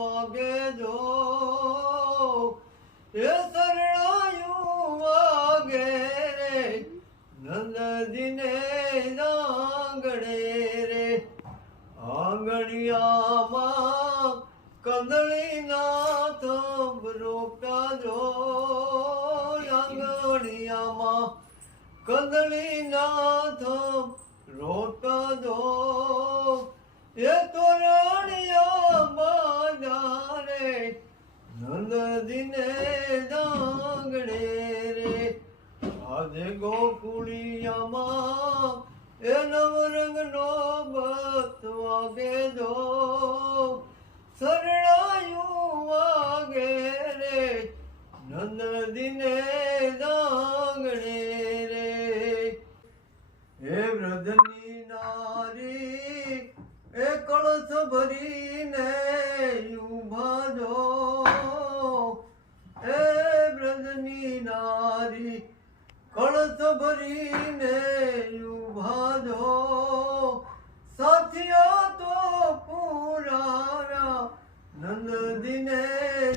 વાગે જો? એ શરણાયું વાગે. રે નંદજીને આંગણે રે. આંગણિયામાં કંદળીના થંભ રોપ્યા જો? આંગણિયામાં કંદળીના થંભ રોપ્યા જો? એ તો નંદદીને દાંગણે રે. આજે ગોકુળિયામાં એ નવરંગનો બત વાગે દો. શરણાયું વાગે રે. નંદદીને દાંગણે રે. હે વ્રજની નારી, એ કળશ ભરીને વ્રજની નારી કળશ ભરીને ઊભા જો. સાથીઓ તો પુરાયા નંદદીને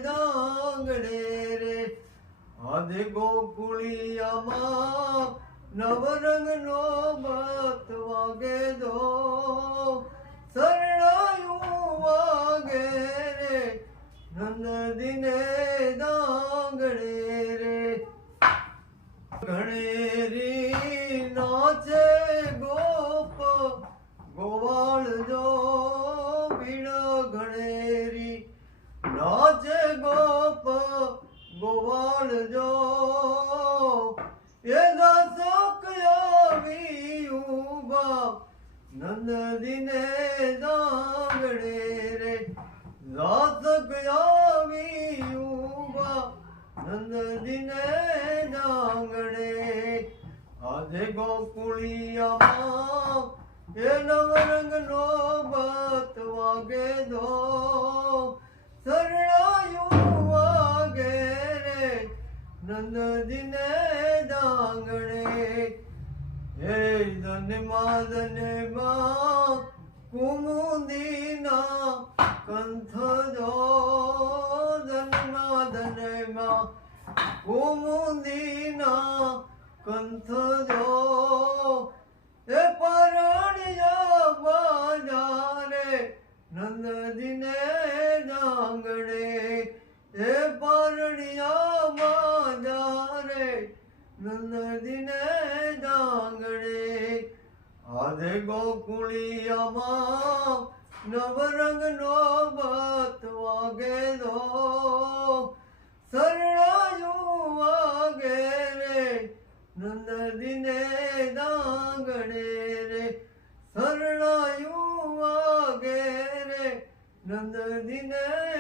દાંગડે રે. આદે ગોકુળિયામાં નવરંગનો બત વાગે દો. ગોવાળ જો. એ દાસોક આવી ઊભા નંદદીને દાંગડે રે. દાસક આવી ઊભા નંદદીને ડાંગણે આજે ગોકુળિયામાં એ નવરંગનો બત વાગે દો. નંદદીને ડાંગણે, હે ધનમાં ધનમાં કુમુદીના કંથ જો ધનમાં ધનમાં કુમુદીના કંથ જો એ પરણિયા બાજારે નંદદીને નંદિને દાંગણે આધે ગોકુળિયામાં નવરંગનો ભાત વાગેલો શરણાયું વાગે રે નંદિને દાંગણે રે શરણાયું વાગે રે નંદિને